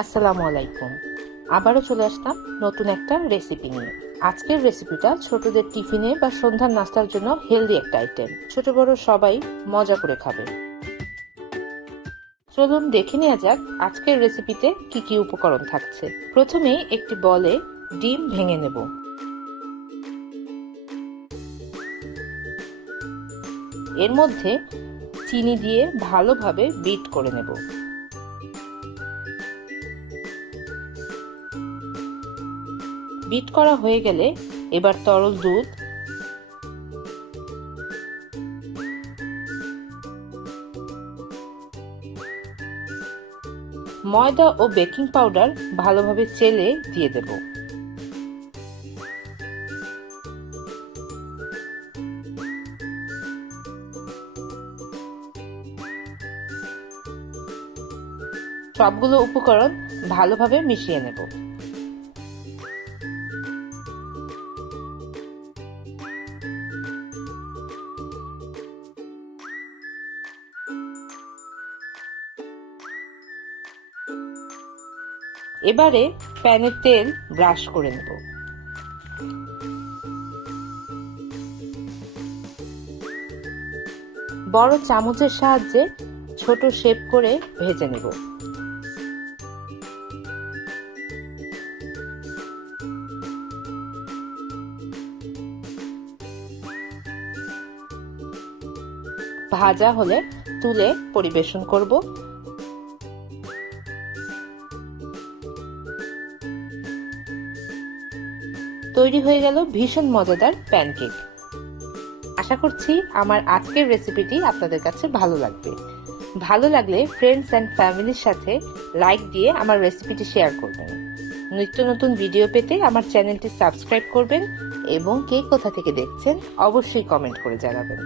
আসসালামু আলাইকুম। আবারও চলে আসলাম নতুন একটা রেসিপি নিয়ে। আজকের রেসিপিটা ছোটদের টিফিনে বা সন্ধ্যার নাস্তার জন্য হেলদি একটা আইটেম ছোট, বড় সবাই মজা করে খাবে। চলুন দেখে নেওয়া যাক আজকের রেসিপিতে কি কি উপকরণ থাকছে। প্রথমে একটি বলে ডিম ভেঙে নেব। এর মধ্যে চিনি দিয়ে ভালোভাবে বিট করে নেব। বিট করা হয়ে গেলে এবার তরল দুধ, ময়দা ও বেকিং পাউডার ভালোভাবে চেলে দিয়ে দেব। সবগুলো উপকরণ ভালোভাবে মিশিয়ে নেব। এবারে প্যানের তেল ব্রাশ করে নেব। বড় চামচের সাহায্যে ছোট শেপ করে ভেজে নেব। ভাজা হলে তুলে পরিবেশন করব। তৈরি হয়ে গেল ভীষণ মজাদার প্যানকেক। আশা করছি আমার আজকের রেসিপিটি আপনাদের কাছে ভালো লাগবে। ভালো লাগলে ফ্রেন্ডস অ্যান্ড ফ্যামিলির সাথে লাইক দিয়ে আমার রেসিপিটি শেয়ার করবেন। নিত্য নতুন ভিডিও পেতে আমার চ্যানেলটি সাবস্ক্রাইব করবেন এবং কে কোথা থেকে দেখছেন অবশ্যই কমেন্ট করে জানাবেন।